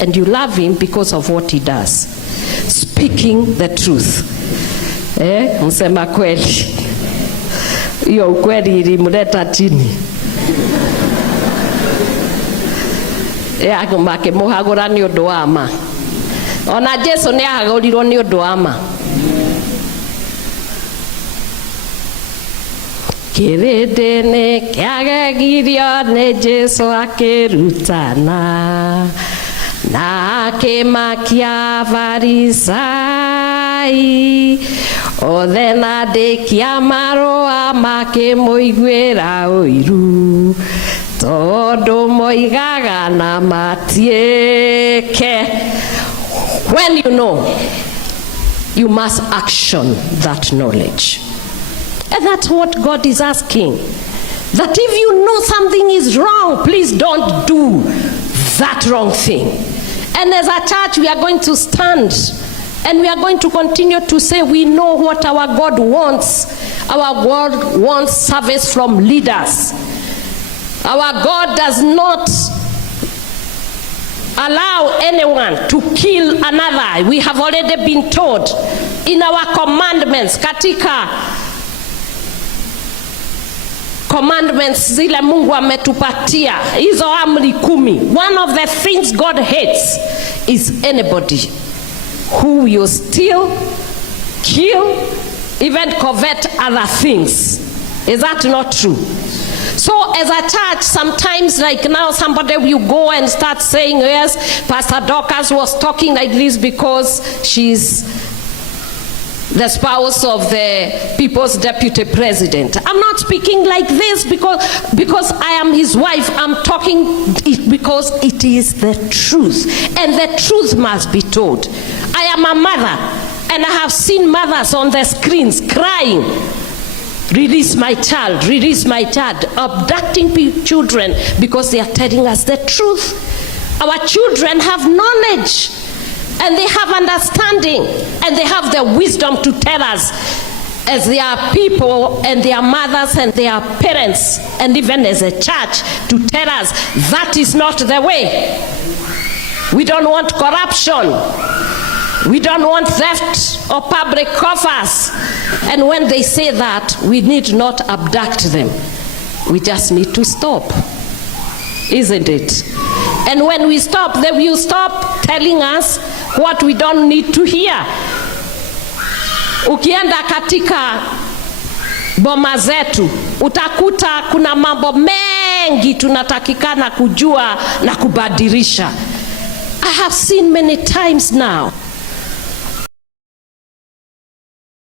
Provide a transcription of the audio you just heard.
and you love him because of what he does. Speaking the truth. Msema kweli. Hiyo ukweli ilimleta chini. Agumake muhagura ni undu wa ma. Ona Jesu ni ahagurirwo ni undu wa ma. Kirindini kiagegirio ni Jesu akirutana na akimakia Farisai othe na ndikia marua makimuiguira uiru tondu moigaga na matieke. When you know, you must action that knowledge. And that's what God is asking. That if you know something is wrong, please don't do that wrong thing. And as a church, we are going to stand and we are going to continue to say we know what our God wants. Our God wants service from leaders. Our God does not allow anyone to kill another. We have already been told in our commandments, katika commandments zile Mungu ametupatia, hizo amri 10. One of the things God hates is anybody who will steal, kill, even covet other things. Is that not true? So as a church, sometimes like now somebody will go and start saying, yes, Pastor Dorcas was talking like this because she's the spouse of the people's deputy president. I'm not speaking like this because I am his wife. I'm talking because it is the truth. And the truth must be told. I am a mother and I have seen mothers on the screens crying, release my child, abducting children because they are telling us the truth. Our children have knowledge and they have understanding and they have the wisdom to tell us as their people and their mothers and their parents and even as a church to tell us that is not the way. We don't want corruption. We don't want theft of public coffers. And when they say that, we need not abduct them. We just need to stop. Isn't it? And when we stop, they will stop telling us what we don't need to hear. Ukienda katika boma zetu, utakuta kuna mambo mengi tunatakikana kujua na kubadilisha. I have seen many times now